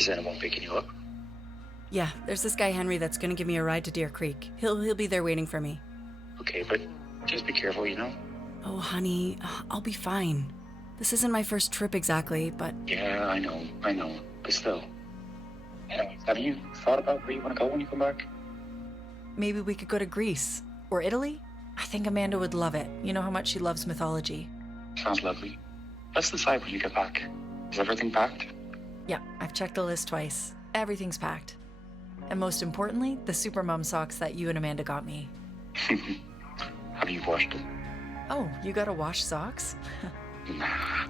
Is anyone picking you up? Yeah, there's this guy Henry that's gonna give me a ride to Deer Creek. He'll be there waiting for me. Okay, but just be careful, you know? Oh, honey, I'll be fine. This isn't my first trip exactly, but Yeah, I know. But still. Have you thought about where you want to go when you come back? maybe we could go to Greece or Italy? I think Amanda would love it. You know how much she loves mythology. Sounds lovely. Let's decide when you get back. Is everything packed? Yeah, I've checked the list twice. Everything's packed. And most importantly, the Supermom socks that you and Amanda got me. Have you washed them? Oh, you gotta wash socks? Nah.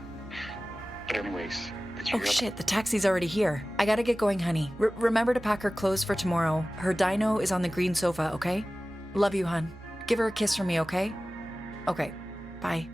But anyways, did you Oh hear shit, the taxi's already here. I gotta get going, honey. Remember to pack her clothes for tomorrow. Her dino is on the green sofa, okay? Love you, hun. Give her a kiss from me, okay? Okay, bye.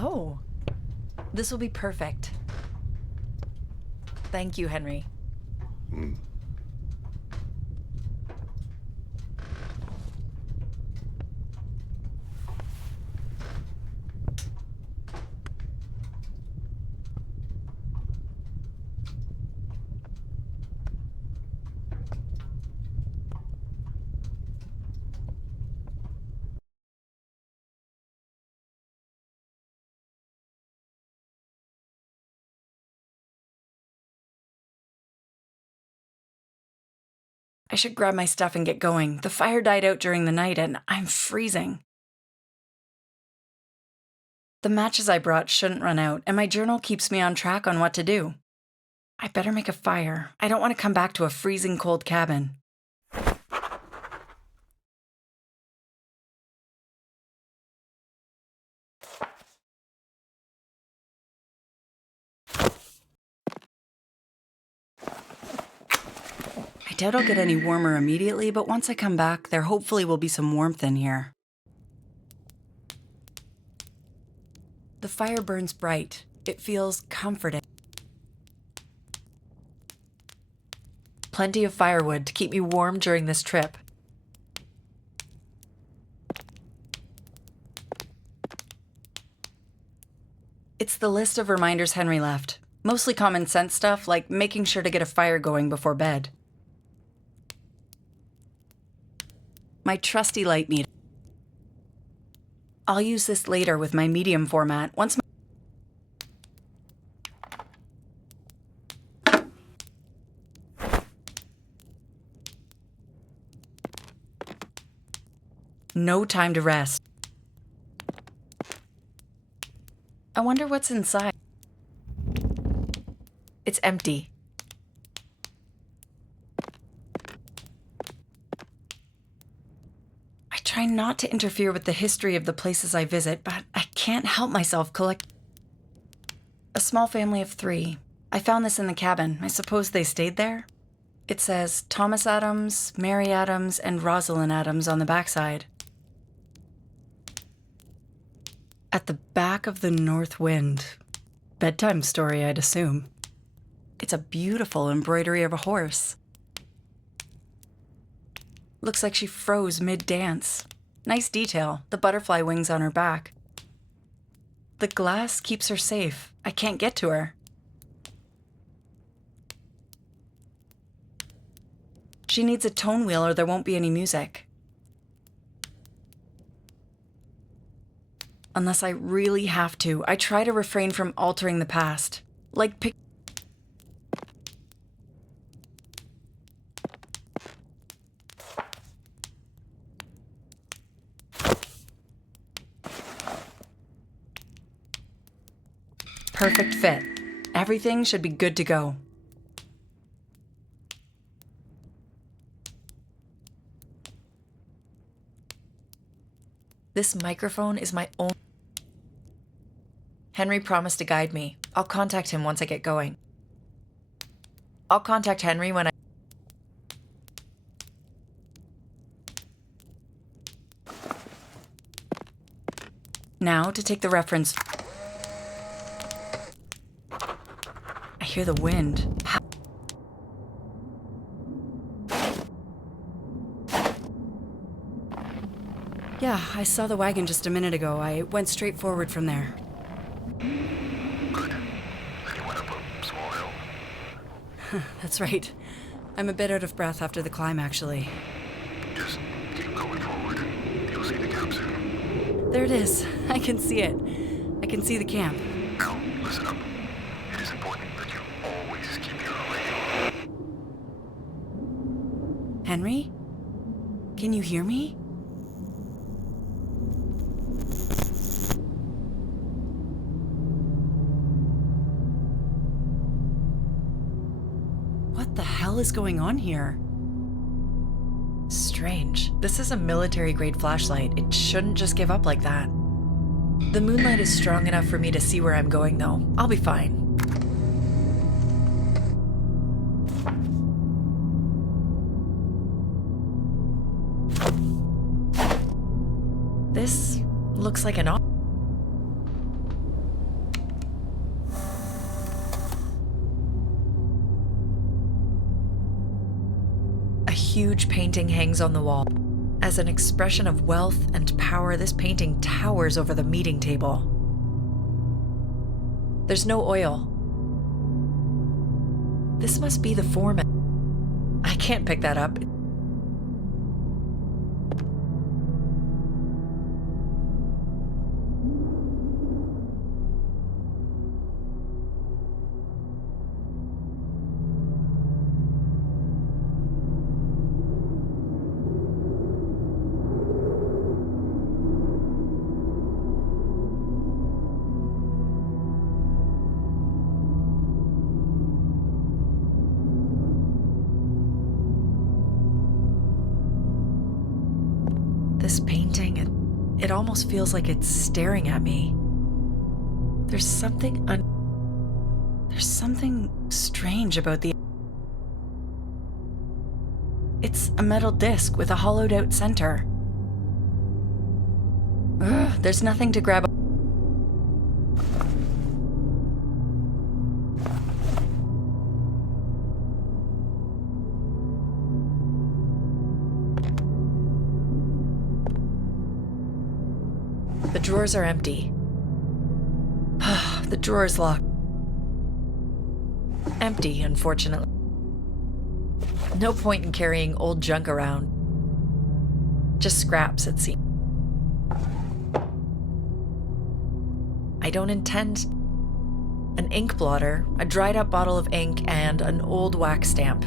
Oh, this will be perfect. Thank you, Henry. I should grab my stuff and get going. The fire died out during the night and I'm freezing. The matches I brought shouldn't run out, and my journal keeps me on track on what to do. I better make a fire. I don't want to come back to a freezing cold cabin. I doubt I'll get any warmer immediately, but once I come back, there hopefully will be some warmth in here. The fire burns bright. It feels comforting. Plenty of firewood to keep me warm during this trip. It's the list of reminders Henry left. Mostly common sense stuff, like making sure to get a fire going before bed. My trusty light meter. I'll use this later with my medium format once my no time to rest. I wonder what's inside. It's empty. I try not to interfere with the history of the places I visit, but I can't help myself collect. A small family of 3. I found this in the cabin. I suppose they stayed there? It says Thomas Adams, Mary Adams, and Rosalind Adams on the backside. At the back of the north wind. Bedtime story, I'd assume. It's a beautiful embroidery of a horse. Looks like she froze mid-dance. Nice detail, the butterfly wings on her back. The glass keeps her safe. I can't get to her. She needs a tone wheel or there won't be any music. Unless I really have to, I try to refrain from altering the past. Like perfect fit. Everything should be good to go. This microphone is my own. Henry promised to guide me. I'll contact him once I get going. I'll contact Henry when I... Now to take the reference. I hear the wind. Yeah, I saw the wagon just a minute ago. I went straight forward from there. Good. Then you went up a small hill. That's right. I'm a bit out of breath after the climb, actually. Just keep going forward. You'll see the camp soon. There it is. I can see it. I can see the camp. Now, listen up. It is important that you always keep your radio. Henry? Can you hear me? What the hell is going on here? Strange. This is a military-grade flashlight. It shouldn't just give up like that. The moonlight is strong enough for me to see where I'm going, though. I'll be fine. This looks like an... A huge painting hangs on the wall. As an expression of wealth and power, this painting towers over the meeting table. There's no oil. This must be the foreman. I can't pick that up. This painting, it almost feels like it's staring at me. There's something strange about the... It's a metal disc with a hollowed out center. Ugh, there's nothing to grab. The drawers are empty. The drawer's locked. Empty, unfortunately. No point in carrying old junk around. Just scraps, it seems. I don't intend... An ink blotter, a dried up bottle of ink, and an old wax stamp.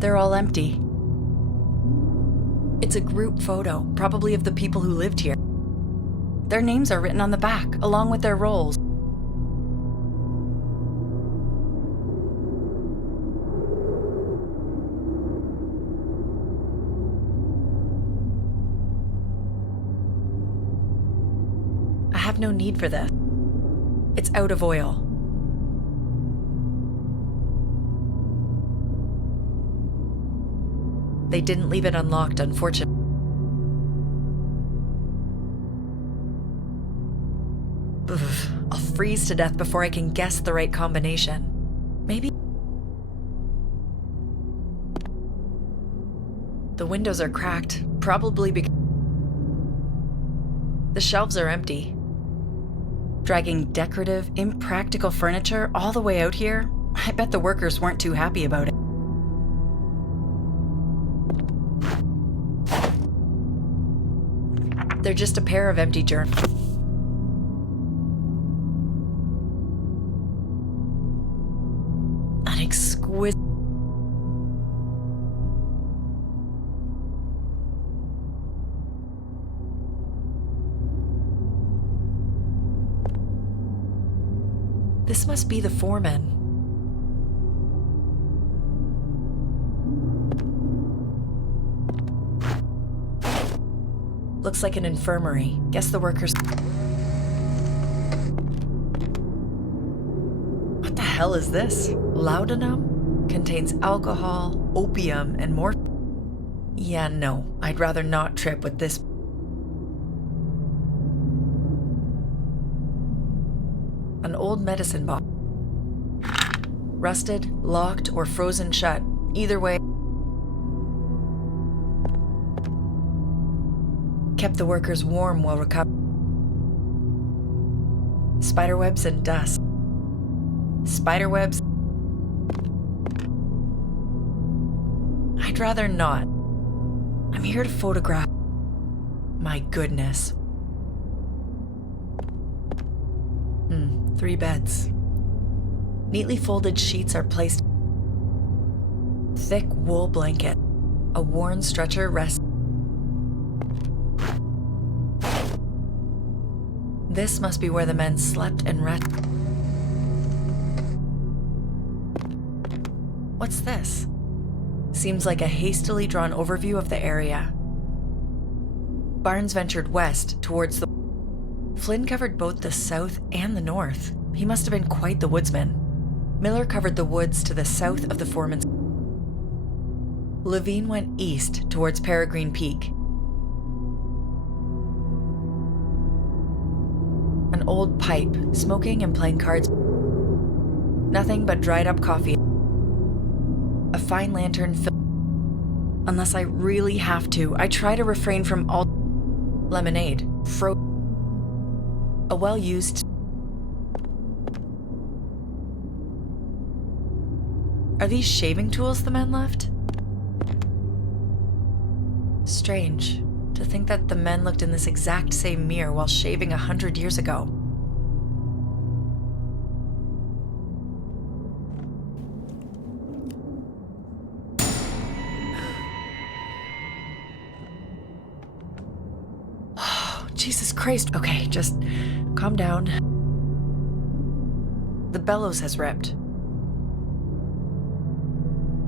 They're all empty. It's a group photo, probably of the people who lived here. Their names are written on the back, along with their roles. I have no need for this. It's out of oil. They didn't leave it unlocked, unfortunately. I'll freeze to death before I can guess the right combination. Maybe... The windows are cracked, probably because... The shelves are empty. Dragging decorative, impractical furniture all the way out here? I bet the workers weren't too happy about it. They're just a pair of empty journals. An exquisite... This must be the foreman. Looks like an infirmary. Guess the workers... What the hell is this? Laudanum? Contains alcohol, opium, and more... Yeah, no. I'd rather not trip with this... An old medicine box. Rusted, locked, or frozen shut. Either way... Kept the workers warm while recovering. Spiderwebs and dust. Spiderwebs. I'd rather not. I'm here to photograph. My goodness. 3 beds. Neatly folded sheets are placed. Thick wool blanket. A worn stretcher rests. This must be where the men slept and rested. What's this? Seems like a hastily drawn overview of the area. Barnes ventured west towards the... Flynn covered both the south and the north. He must have been quite the woodsman. Miller covered the woods to the south of the foreman's... Levine went east towards Peregrine Peak. An old pipe, smoking and playing cards. Nothing but dried up coffee. A fine lantern filled... Unless I really have to, I try to refrain from all... Lemonade. A well-used... Are these shaving tools the men left? Strange to think that the men looked in this exact same mirror while shaving 100 years ago. Oh, Jesus Christ. Okay, just calm down. The bellows has ripped.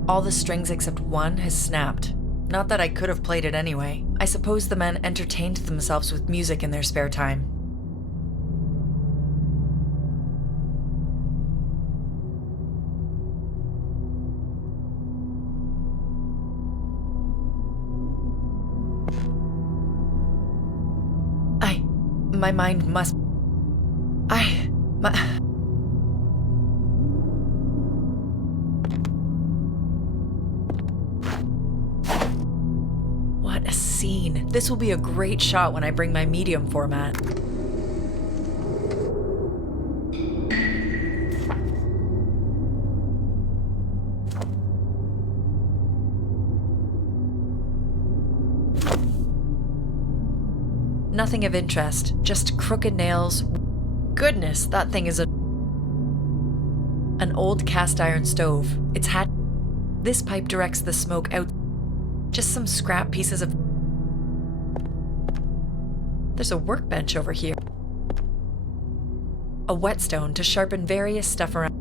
All the strings except one has snapped. Not that I could have played it anyway. I suppose the men entertained themselves with music in their spare time. My mind must... What a scene. This will be a great shot when I bring my medium format. Nothing of interest, just crooked nails. Goodness, that thing is an old cast iron stove. It's had... This pipe directs the smoke out. Just some scrap pieces of... There's a workbench over here. A whetstone to sharpen various stuff around.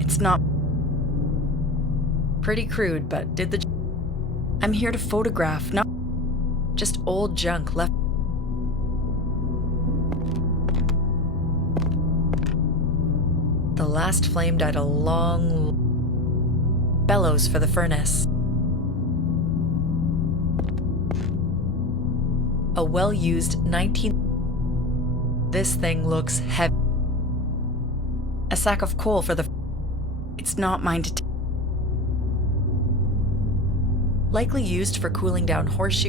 It's not... Pretty crude, but did the... I'm here to photograph, not... Just old junk left. The last flame died a long... Bellows for the furnace. A well-used This thing looks heavy. A sack of coal for the... It's not mine to take. Likely used for cooling down horseshoe.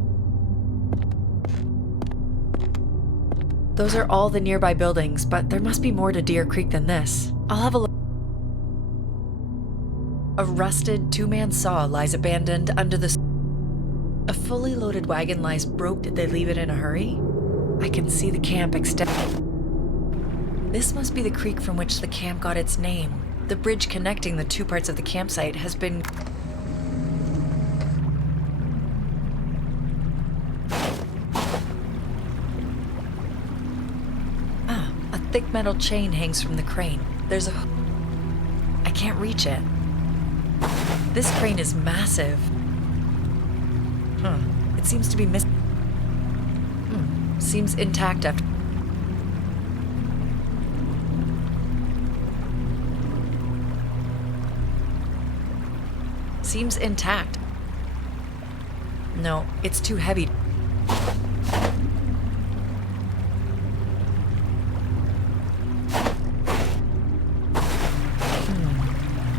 Those are all the nearby buildings, but there must be more to Deer Creek than this. I'll have a look. A rusted two-man saw lies abandoned under the... A fully loaded wagon lies broke. Did they leave it in a hurry? I can see the camp extend. This must be the creek from which the camp got its name. The bridge connecting the two parts of the campsite has been... A thick metal chain hangs from the crane. There's a... I can't reach it. This crane is massive. It seems to be seems intact after... Seems intact. No, it's too heavy.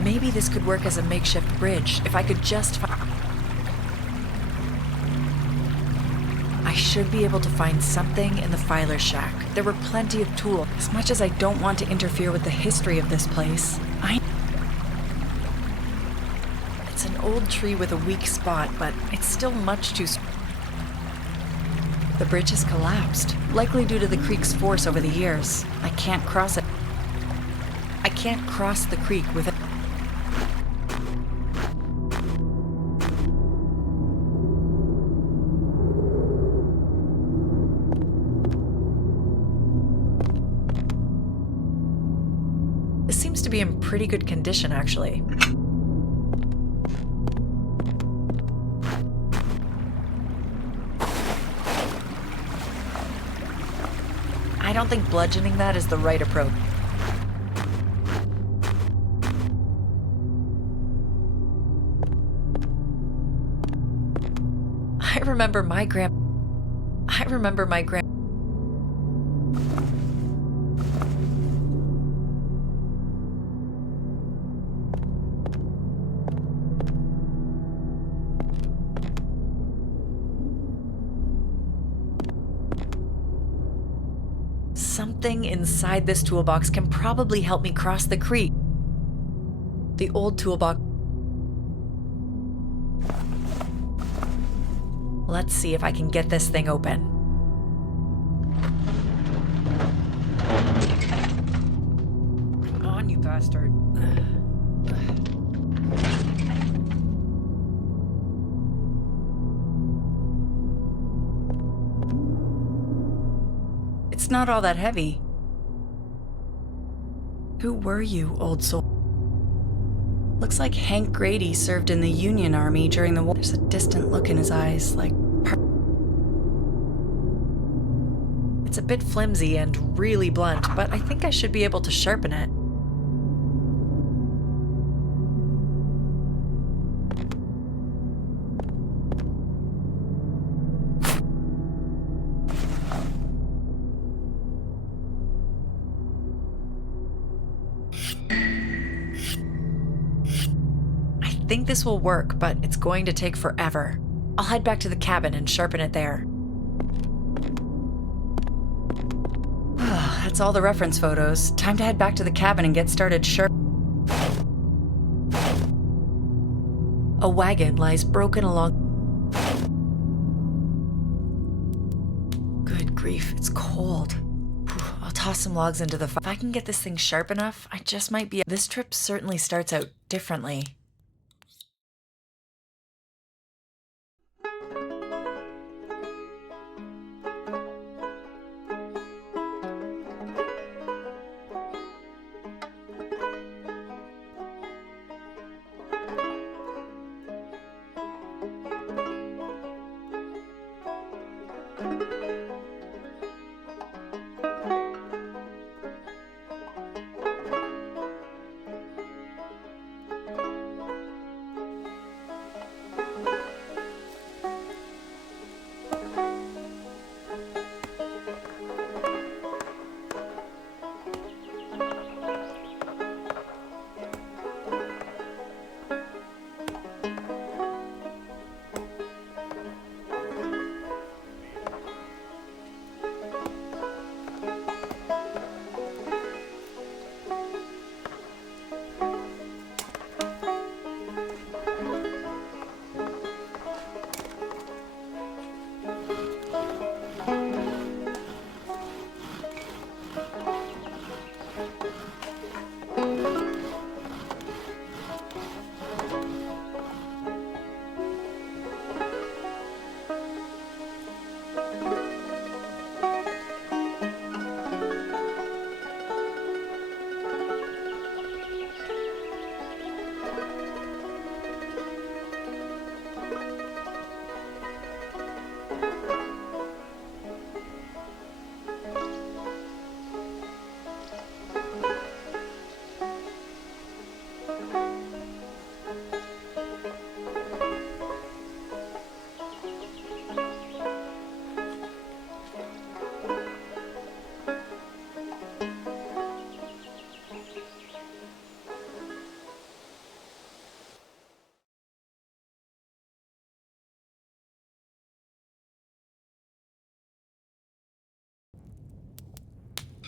Maybe this could work as a makeshift bridge if I could just find... I should be able to find something in the filer shack. There were plenty of tools. As much as I don't want to interfere with the history of this place, It's an old tree with a weak spot, but it's still much too... The bridge has collapsed, likely due to the creek's force over the years. I can't cross it. I can't cross the creek with it. This seems to be in pretty good condition, actually. I don't think bludgeoning that is the right approach. I remember my grand... Something inside this toolbox can probably help me cross the creek. The old toolbox... Let's see if I can get this thing open. Come on, you bastard. It's not all that heavy. Who were you, old soul? Looks like Hank Grady served in the Union Army during the war. There's a distant look in his eyes, like... It's a bit flimsy and really blunt, but I think I should be able to sharpen it. I think this will work, but it's going to take forever. I'll head back to the cabin and sharpen it there. That's all the reference photos. Time to head back to the cabin and get started A wagon lies broken along... Good grief, it's cold. I'll toss some logs into the fire. If I can get this thing sharp enough, I just might be... This trip certainly starts out differently.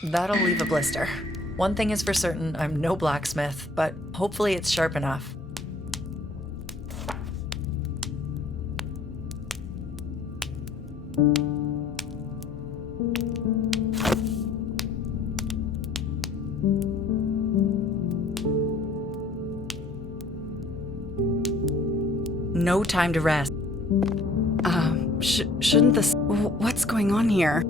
That'll leave a blister. One thing is for certain, I'm no blacksmith, but hopefully it's sharp enough. No time to rest. Shouldn't this... What's going on here?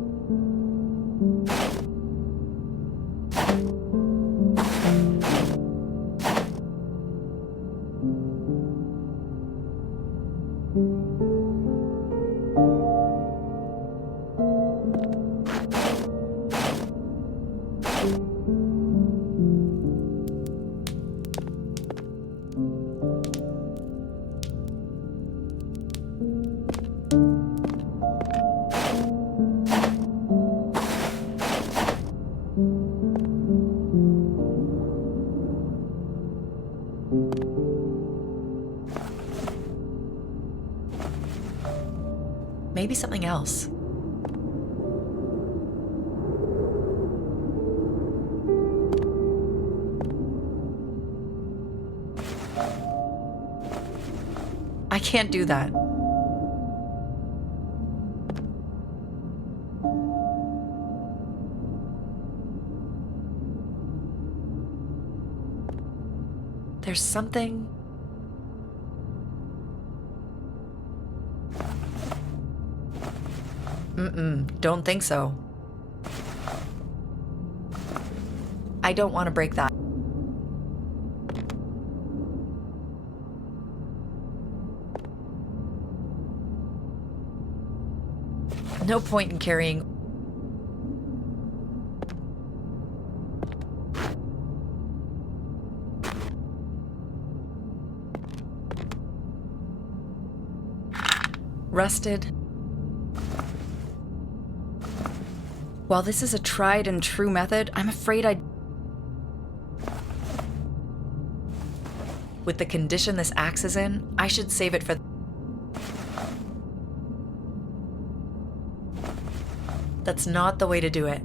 Maybe something else. I can't do that. There's something... don't think so. I don't want to break that. No point in carrying... Rusted. While this is a tried and true method, I'm afraid with the condition this axe is in, I should save it for... That's not the way to do it.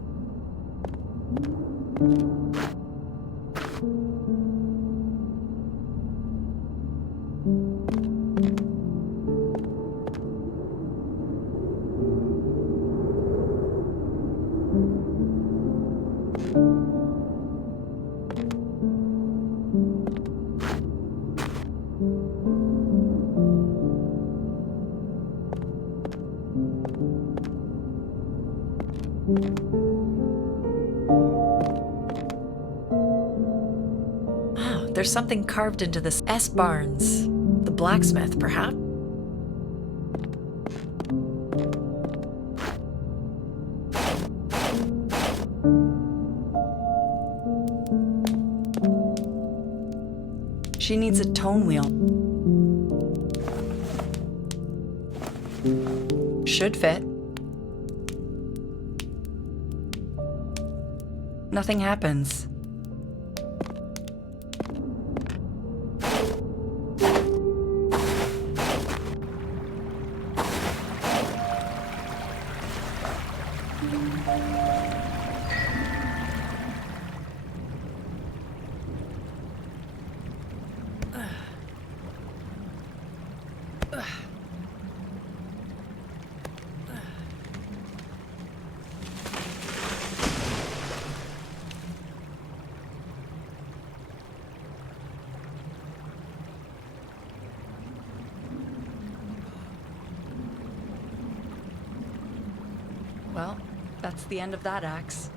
Oh, there's something carved into this. S. Barnes, the blacksmith, perhaps? She needs a tone wheel. Should fit. Nothing happens. Well, that's the end of that axe.